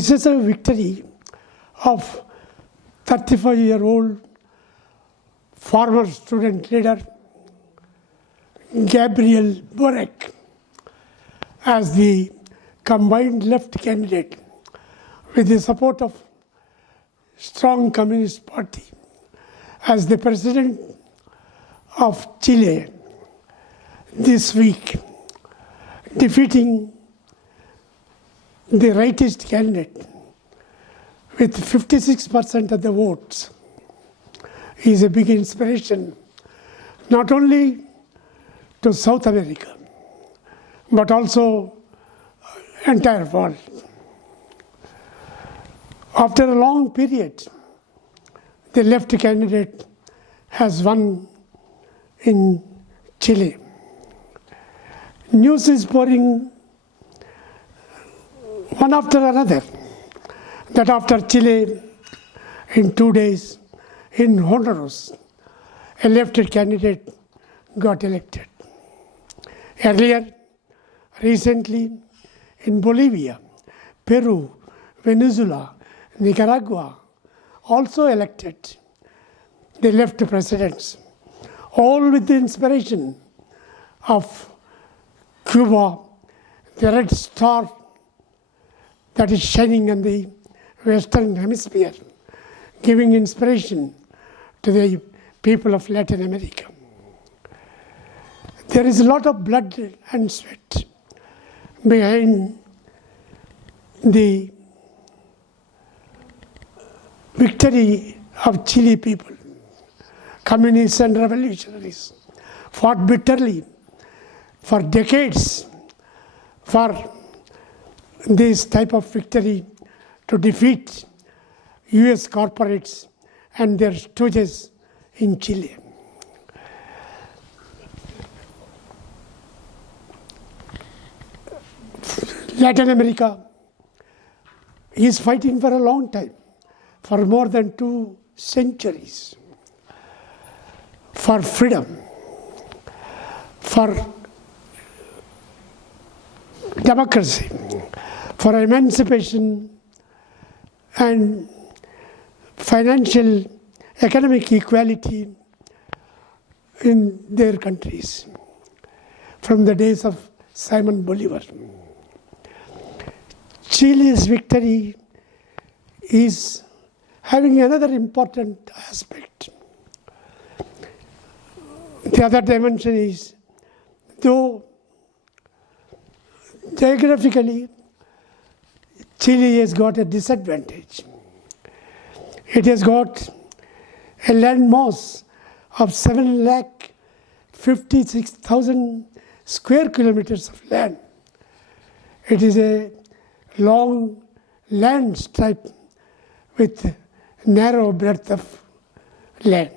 This is a victory of 35-year-old former student leader Gabriel Boric as the combined left candidate with the support of strong Communist Party as the president of Chile this week, defeating the rightist candidate with 56% of the votes. He is a big inspiration, not only to South America, but also entire world. After a long period, the left candidate has won in Chile. News is pouring one after another that after Chile, in 2 days, in Honduras, a left candidate got elected. Earlier, recently, in Bolivia, Peru, Venezuela, Nicaragua, also elected the left presidents, all with the inspiration of Cuba, the red star that is shining in the Western Hemisphere, giving inspiration to the people of Latin America. There is a lot of blood and sweat behind the victory of Chile people. Communists and revolutionaries fought bitterly for decades for this type of victory to defeat US corporates and their stooges in Chile. Latin America is fighting for a long time, for more than 2 centuries, for freedom, for democracy, for emancipation and financial, economic equality in their countries from the days of Simon Bolivar. Chile's victory is having another important aspect. The other dimension is, though geographically Chile has got a disadvantage, it has got a land mass of 7,56,000 square kilometers of land. It is a long land stripe with narrow breadth of land.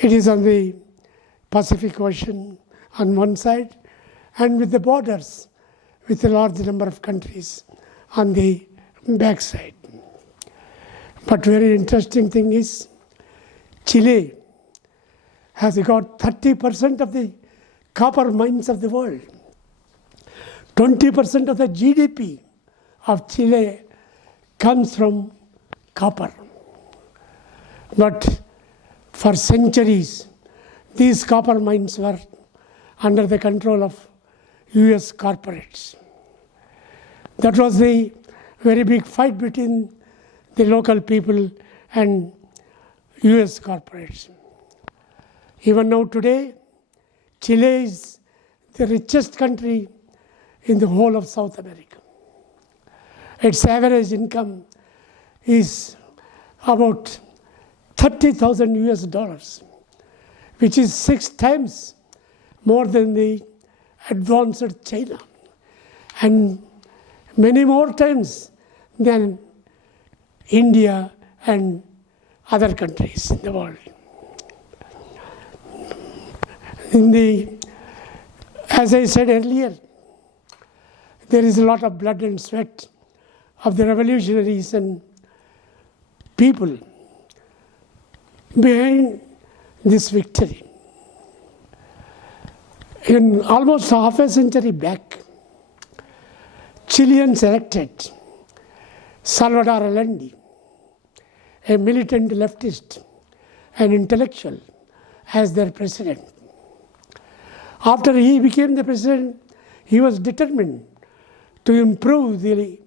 It is on the Pacific Ocean on one side and with the borders with a large number of countries on the backside. But very interesting thing is, Chile has got 30% of the copper mines of the world. 20% of the GDP of Chile comes from copper. But for centuries, these copper mines were under the control of US corporates. That was the very big fight between the local people and US corporates. Even now today, Chile is the richest country in the whole of South America. Its average income is about $30,000, which is 6 times more than the advanced China, and many more times than India and other countries in the world. As I said earlier, there is a lot of blood and sweat of the revolutionaries and people behind this victory. In almost half a century back, Chileans elected Salvador Allende, a militant leftist and intellectual, as their president. After he became the president, he was determined to improve the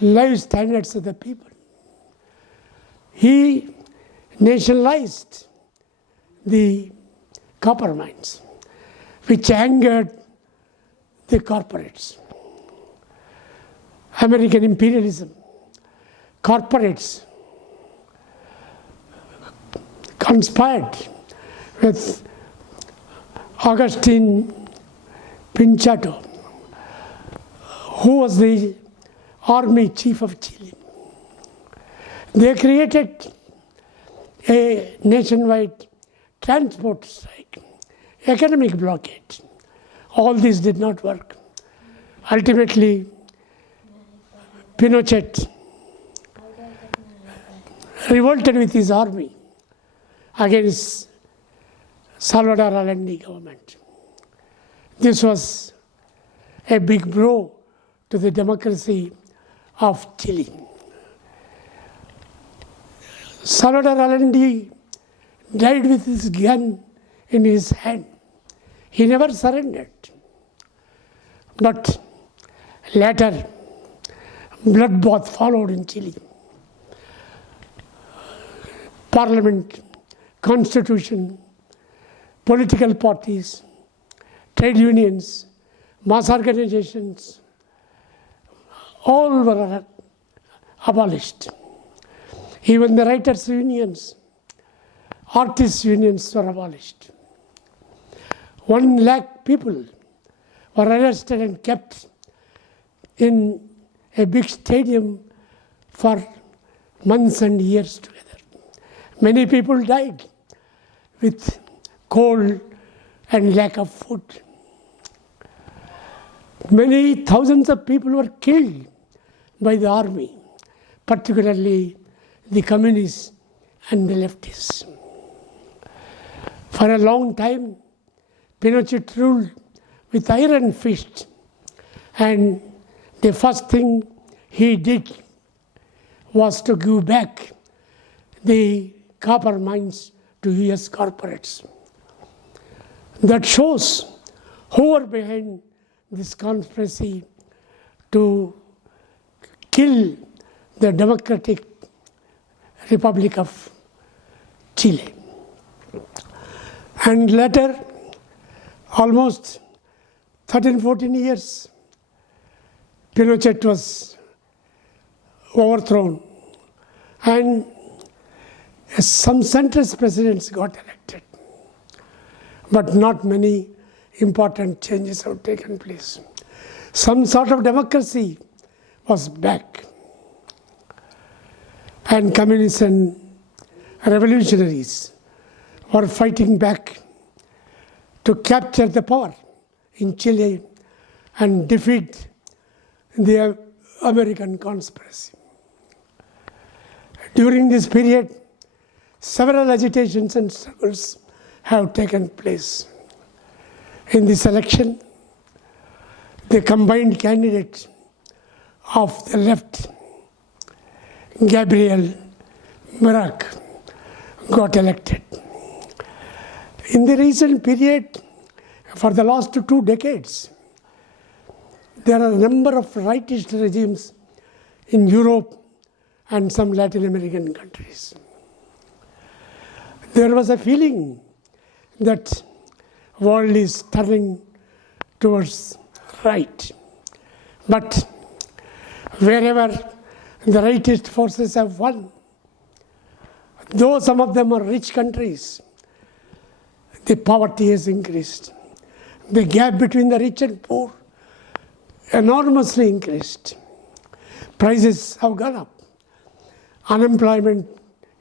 life standards of the people. He nationalized the copper mines, which angered the corporates. American imperialism, corporates conspired with Agustin Pinochet, who was the army chief of Chile. They created a nationwide transport strike, economic blockade. All this did not work. Ultimately, Pinochet revolted with his army against Salvador Allende government. This was a big blow to the democracy of Chile. Salvador Allende died with his gun in his hand. He never surrendered. But later, bloodbath followed in Chile. Parliament, constitution, political parties, trade unions, mass organizations, all were abolished. Even the writers' unions, artists' unions were abolished. 1 lakh people were arrested and kept in a big stadium for months and years together. Many people died with cold and lack of food. Many thousands of people were killed by the army, particularly the communists and the leftists. For a long time, Pinochet ruled with iron fist, and the first thing he did was to give back the copper mines to US corporates. That shows who are behind this conspiracy to kill the Democratic Republic of Chile. And later, almost 13-14 years, Pinochet was overthrown, and some centrist presidents got elected. But not many important changes have taken place. Some sort of democracy was back. And communists and revolutionaries were fighting back to capture the power in Chile and defeat the American conspiracy. During this period, several agitations and struggles have taken place. In this election, the combined candidate of the left, Gabriel Boric, got elected. In the recent period, for the last 2 decades, there are a number of rightist regimes in Europe and some Latin American countries. There was a feeling that world is turning towards right. But wherever the rightist forces have won, though some of them are rich countries, the poverty has increased. The gap between the rich and poor enormously increased. Prices have gone up. Unemployment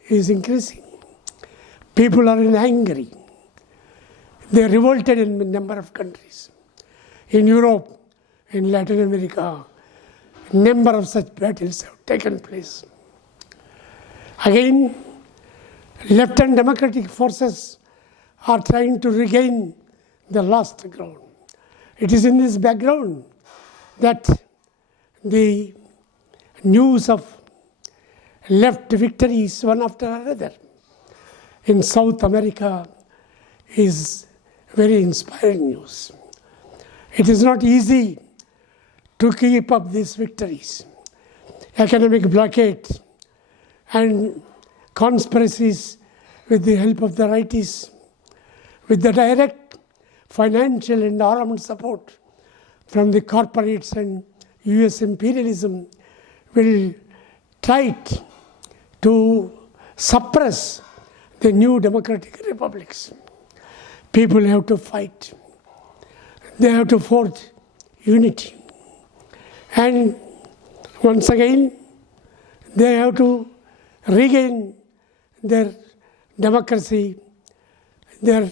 is increasing. People are angry. They are revolted in a number of countries. In Europe, in Latin America, a number of such battles have taken place. Again, left and democratic forces are trying to regain the lost ground. It is in this background that the news of left victories one after another in South America is very inspiring news. It is not easy to keep up these victories. Economic blockade and conspiracies with the help of the righties, with the direct financial and armed support from the corporates and US imperialism, will try to suppress the new democratic republics. People have to fight. They have to forge unity. And once again, they have to regain their democracy, their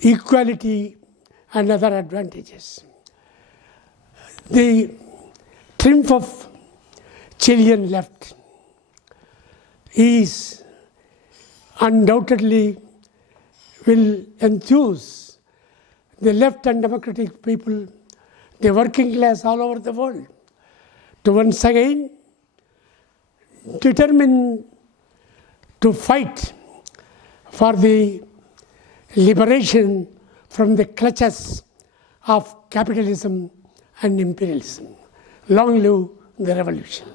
equality, and other advantages. The triumph of Chilean left is undoubtedly will enthuse the left and democratic people, the working class all over the world, to once again determine to fight for the liberation from the clutches of capitalism and imperialism. Long live the revolution.